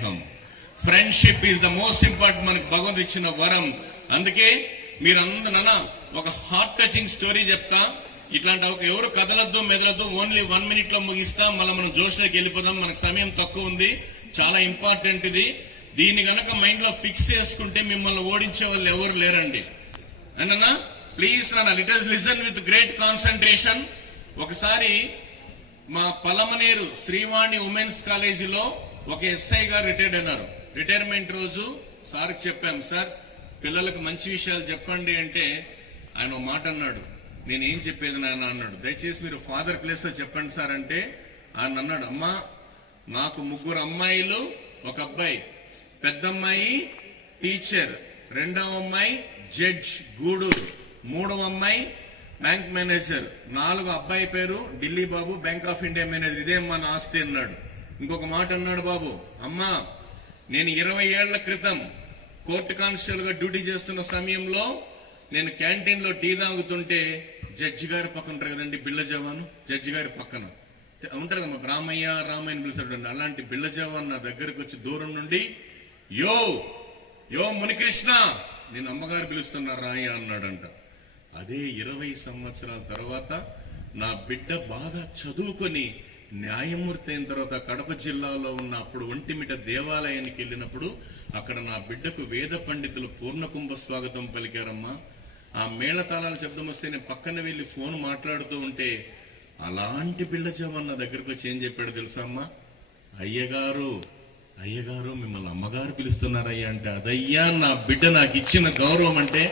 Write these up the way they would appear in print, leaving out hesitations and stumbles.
స్నేహం. Friendship is the most important, మనకు భగవంతుడు ఇచ్చిన వరం. అందుకే మీరందరూ ఒక హార్ట్ టచింగ్ స్టోరీ చెప్తా. ఇట్లాంటి ఎవరు కదలద్దు మెదలద్దు, ఓన్లీ 1 minute లో ముగిస్తా. మళ్ళీ మనం జోష్లోకి వెళ్ళిపోదాం, మనకు సమయం తక్కువ ఉంది. చాలా ఇంపార్టెంట్ ఇది. దీన్ని గనక మైండ్ లో ఫిక్స్ చేసుకుంటే మిమ్మల్ని ఓడించే వాళ్ళు ఎవరు లేరండి. అన్నా ప్లీజ్ నాన్న, let us listen with great concentration. ఒకసారి మా పలమనేరు శ్రీవాణి ఉమెన్స్ కాలేజీలో ఒక ఎస్ఐ గారు రిటైర్డ్ అయినారు. రిటైర్మెంట్ రోజు సార్కి చెప్పాం, సార్ పిల్లలకు మంచి విషయాలు చెప్పండి అంటే ఆయన ఒక మాట అన్నాడు. నేనేం చెప్పేది నాన్న అన్నాడు. దయచేసి మీరు ఫాదర్ ప్లేస్ లో చెప్పండి సార్ అంటే ఆయన అన్నాడు, అమ్మా నాకు 3 అమ్మాయిలు, 1 అబ్బాయి. పెద్దమ్మాయి టీచర్, 2వ అమ్మాయి జడ్జ్ గూడూరు, 3వ అమ్మాయి బ్యాంక్ మేనేజర్, 4వ అబ్బాయి పేరు ఢిల్లీ బాబు, బ్యాంక్ ఆఫ్ ఇండియా మేనేజర్. ఇదే మన ఆస్తి అన్నాడు. ఇంకొక మాట అన్నాడు, బాబు అమ్మా నేను 20 ఏళ్ల క్రితం కోర్టు కానిస్టేబుల్ గా డ్యూటీ చేస్తున్న సమయంలో నేను క్యాంటీన్ లో టీ తాగుతుంటే జడ్జి గారి పక్కన ఉంటారు కదండి బిళ్ళ జవాను, జడ్జి గారి పక్కన ఉంటారు కదా రామయ్య రామయ్యని పిలుస్తాడు. అలాంటి బిళ్ళ జవాన్ నా దగ్గరకు వచ్చి దూరం నుండి యో యో మునికృష్ణ నేను అమ్మగారు పిలుస్తున్నా రాయ అన్నాడంట. అదే 20 సంవత్సరాల తర్వాత నా బిడ్డ బాగా చదువుకొని న్యాయమూర్తి అయిన తర్వాత కడప జిల్లాలో ఉన్న అప్పుడు ఒంటిమిట దేవాలయానికి వెళ్ళినప్పుడు అక్కడ నా బిడ్డకు వేద పండితులు పూర్ణకుంభ స్వాగతం పలికారమ్మా. ఆ మేళతాళాల శబ్దం వస్తే నేను పక్కన వెళ్ళి ఫోన్ మాట్లాడుతూ ఉంటే అలాంటి బిళ్ళ జవాన్ నా దగ్గరకు వచ్చి ఏం చెప్పాడు తెలుసా అమ్మా, అయ్యగారు అయ్యగారు మిమ్మల్ని అమ్మగారు పిలుస్తున్నారయ్యా అంటే అదయ్యా నా బిడ్డ నాకు ఇచ్చిన గౌరవం అంటే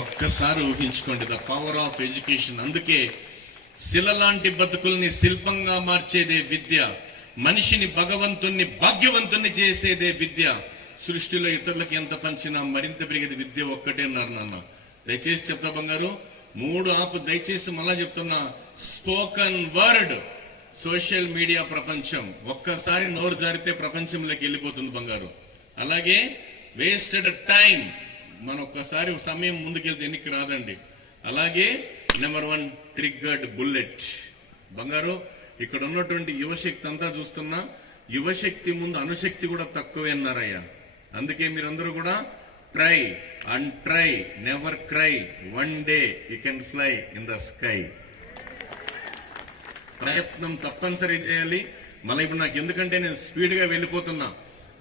ఒక్కసారి ఊహించుకోండి. The power of education. అందుకే శిల లాంటి బతుకుల్ని శిల్పంగా మార్చేదే విద్య, మనిషిని భగవంతుణ్ణి భాగ్యవంతుణ్ణి చేసేదే విద్య. సృష్టిలో ఇతరులకు ఎంత పంచినా మరింత పెరిగేది విద్య ఒక్కటే అన్నారు నాన్న. దయచేసి చెప్తా బంగారు, 3 ఆపు దయచేసి మళ్ళా చెప్తున్నా. స్పోకన్ వర్డ్, సోషల్ మీడియా ప్రపంచం. ఒక్కసారి నోరు జారితే ప్రపంచంలోకి వెళ్ళిపోతుంది బంగారు. అలాగే వేస్టెడ్ టైం, మనం ఒక్కసారి సమయం ముందుకెళ్తే ఎన్నికి రాదండి. అలాగే నెంబర్ 1 ట్రిగ్గర్డ్ బుల్లెట్. బంగారు ఇక్కడ ఉన్నటువంటి యువశక్తి అంతా చూస్తున్నా, యువశక్తి ముందు అణుశక్తి కూడా తక్కువే అన్నారయ్యా. అందుకే మీరందరూ కూడా try and try, never cry, one day you can fly in the sky. ప్రయత్నం తప్పనిసరి చేయాలి. మళ్ళీ ఇప్పుడు నాకు ఎందుకంటే నేను స్పీడ్ గా వెళ్ళిపోతున్నా,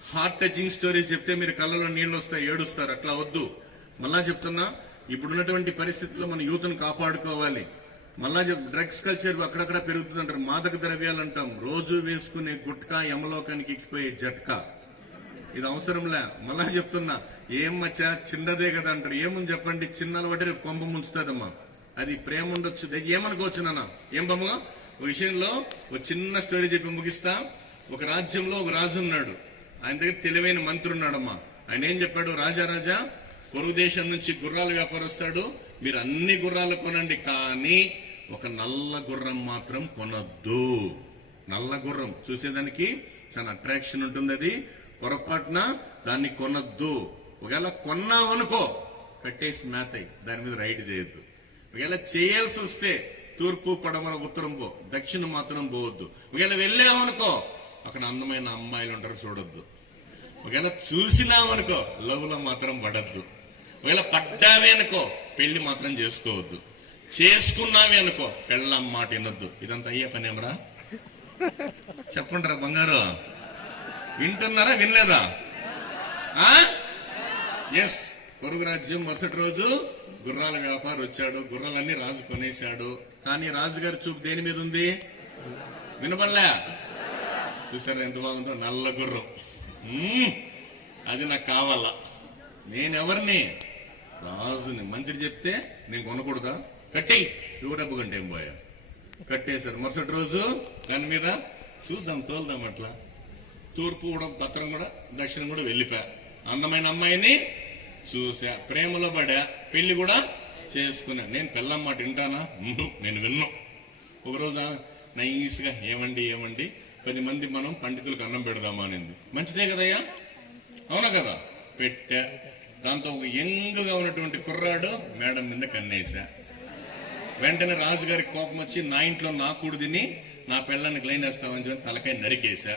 హార్ట్ టచింగ్ స్టోరీస్ చెప్తే మీరు కళ్ళలో నీళ్ళు వస్తాయి, ఏడుస్తారు. అట్లా వద్దు. మళ్ళా చెప్తున్నా, ఇప్పుడున్నటువంటి పరిస్థితుల్లో మన యూత్ను కాపాడుకోవాలి. మళ్ళా డ్రగ్స్ కల్చర్ అక్కడక్కడ పెరుగుతుంది అంటారు. మాదక ద్రవ్యాలు అంటాం. రోజు వేసుకునే గుట్కా యమలోకానికి ఎక్కిపోయే జట్కా. ఇది అవసరంలే. మళ్ళా చెప్తున్నా, ఏం మచ్చా చిన్నదే కదా అంటారు. ఏమని చెప్పండి, చిన్న అలవాటు రేపు కొంప ముంచుతుందమ్మా. అది ప్రేమ ఉండొచ్చు, ఏమనుకోవచ్చు నాన్న. ఏం బొమ్మ ఒక విషయంలో ఒక చిన్న స్టోరీ చెప్పి ముగిస్తా. ఒక రాజ్యంలో ఒక రాజు ఉన్నాడు. ఆయన దగ్గర తెలివైన మంత్రి ఉన్నాడమ్మా. ఆయన ఏం చెప్పాడు, రాజా పొరుగు దేశం నుంచి గుర్రాలు వ్యాపారస్తాడు, మీరు అన్ని గుర్రాలు కొనండి, కానీ ఒక నల్ల గుర్రం మాత్రం కొనద్దు. నల్ల గుర్రం చూసేదానికి చాలా అట్రాక్షన్ ఉంటుంది, అది పొరపాటున దాన్ని కొనద్దు. ఒకవేళ కొన్నావు అనుకో కట్టేసి మేతాయి, దాని మీద రైడ్ చేయొద్దు. ఒకవేళ చేయాల్సి వస్తే తూర్పు పడమర ఉత్తరం పో, దక్షిణ మాత్రం పోవద్దు. ఒకవేళ వెళ్ళామనుకో అక్కడ అందమైన అమ్మాయిలు ఉంటారు, చూడొద్దు. ఒకవేళ చూసినామనుకో లవ్ లో మాత్రం పడద్దు. ఒకవేళ పడ్డావే అనుకో పెళ్లి మాత్రం చేసుకోవద్దు. చేసుకున్నావే అనుకో పెళ్ళం మాట వినొద్దు. ఇదంతా అయ్యే పనేమరా? చెప్పండి రా బంగారు, వింటున్నారా వినలేదా? ఎస్. పొరుగు రాజ్యం మరుసటి రోజు గుర్రాల వ్యాపారం వచ్చాడు. గుర్రాలన్నీ రాజు కొనేశాడు. కానీ రాజుగారి చూపు దేని మీద ఉంది? వినబడలే. చూసారా ఎంత బాగుందో? నల్ల గుర్రం. అది నాకు కావాలా. నేనెవరిని? రాజుని. మంత్రి చెప్తే నేను కొనకూడదా? కట్టి ఇవ్వ డబ్బు కంటే ఏం పోయా. కట్టేశారు. మరుసటి రోజు దాని మీద చూద్దాం తోలుదాం అట్లా. తూర్పు కూడా పత్రం కూడా దక్షిణం కూడా వెళ్ళిపోయా. అందమైన అమ్మాయిని చూసా, ప్రేమలో పడా, పెళ్లి కూడా చేసుకున్నా. నేను పెళ్ళం మాట వింటానా? నేను విన్ను. ఒకరోజు నైస్గా ఏమండి 10 మంది మనం పండితులకు అన్నం పెడదామా అనేది. మంచిదే కదయ్యా, అవునా కదా? పెట్టా. దాంతో ఒక యంగ్గా ఉన్నటువంటి కుర్రాడు మేడం మీద కన్నేసా. వెంటనే రాజుగారికి కోపం వచ్చి, నా ఇంట్లో నా కూడు తిని నా పెళ్ళానికి లైన్ వేస్తామని చెప్పి తలకాయ నరికేసా.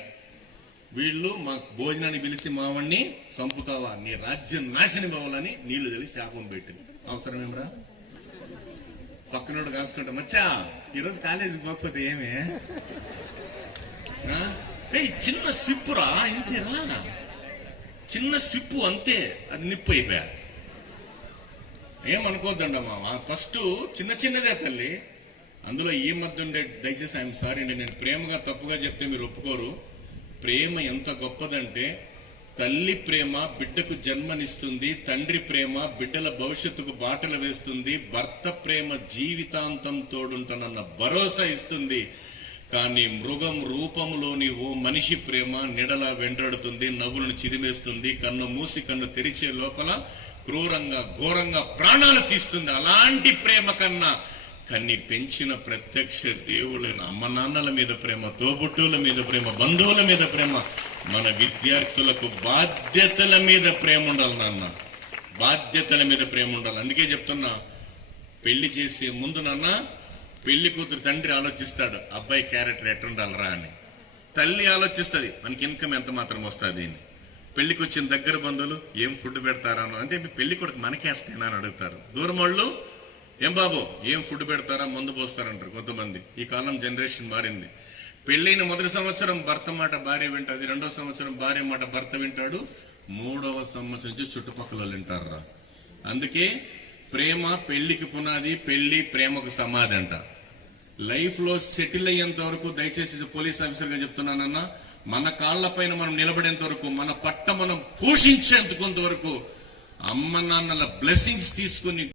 వీళ్ళు మా భోజనాన్ని పిలిచి మావాణ్ణి చంపుతావా, నీ రాజ్యం నాశనం అవ్వాలని నీళ్లు తెలిసి శాపం పెట్టింది. అవసరం ఏమరా? పక్కనోడు కాసుకుంటా, మచ్చా ఈరోజు కాలేజీకి పోకపోతే ఏమే, చిన్న సిప్పురా, ఇంతేరా, చిన్న సిప్పు అంతే, అది నిప్పు అయిపోయా. ఏమనుకోద్దండి మామ, ఫస్ట్ చిన్న చిన్నదే తల్లి. అందులో ఈ మధ్య ఉండే, దయచేసి ఐఎమ్ సారీ అండి, నేను ప్రేమగా తప్పుగా చెప్తే మీరు ఒప్పుకోరు. ప్రేమ ఎంత గొప్పదంటే, తల్లి ప్రేమ బిడ్డకు జన్మనిస్తుంది, తండ్రి ప్రేమ బిడ్డల భవిష్యత్తుకు బాటలు వేస్తుంది, భర్త ప్రేమ జీవితాంతం తోడుంటానన్న భరోసా ఇస్తుంది. కానీ మృగం రూపంలోని ఓ మనిషి ప్రేమ నీడలా వెంటాడుతుంది, నవ్వులను చిదిమేస్తుంది, కన్ను మూసి కన్ను తెరిచే లోపల క్రూరంగా ఘోరంగా ప్రాణాలు తీస్తుంది. అలాంటి ప్రేమ కన్నా కన్ని పెంచిన ప్రత్యక్ష దేవుళ్ళైన అమ్మ నాన్నల మీద ప్రేమ, తోబుట్టువుల మీద ప్రేమ, బంధువుల మీద ప్రేమ, మన విద్యార్థులకు బాధ్యతల మీద ప్రేమ ఉండాలి నాన్న, బాధ్యతల మీద ప్రేమ ఉండాలి. అందుకే చెప్తున్నా, పెళ్లి చేసే ముందు నాన్న పెళ్లి కూతురు తండ్రి ఆలోచిస్తాడు, అబ్బాయి క్యారెక్టర్ ఎట్టుండాలరా అని. తల్లి ఆలోచిస్తుంది, మనకి ఇన్కమ్ ఎంత మాత్రం వస్తుంది అని. పెళ్లికి వచ్చిన దగ్గర బంధువులు ఏం ఫుడ్ పెడతారా అంటే, పెళ్లి కొడుకు మనకేస్తేనా అని అడుగుతారు. దూరం వాళ్ళు ఏం బాబు ఏం ఫుడ్ పెడతారా, మందు పోస్తారంటారు కొంతమంది. ఈ కాలం జనరేషన్ మారింది. పెళ్ళైన మొదటి సంవత్సరం భర్త మాట భార్య వింటుంది, 2వ సంవత్సరం భార్య మాట భర్త వింటాడు, 3వ సంవత్సరం నుంచి చుట్టుపక్కల వాళ్ళు వింటారా. అందుకే ప్రేమ పెళ్లికి పునాది, పెళ్లి ప్రేమకు సమాధి అంట. లైఫ్ లో సెటిల్ అయ్యేంత వరకు, దయచేసి పోలీస్ ఆఫీసర్ గా చెప్తున్నానన్నా, మన కాళ్ల పైన మనం నిలబడేంత వరకు, మన పట్ట మనం పోషించేంత కొంతవరకు అమ్మ నాన్నల బ్లెస్సింగ్స్ తీసుకుని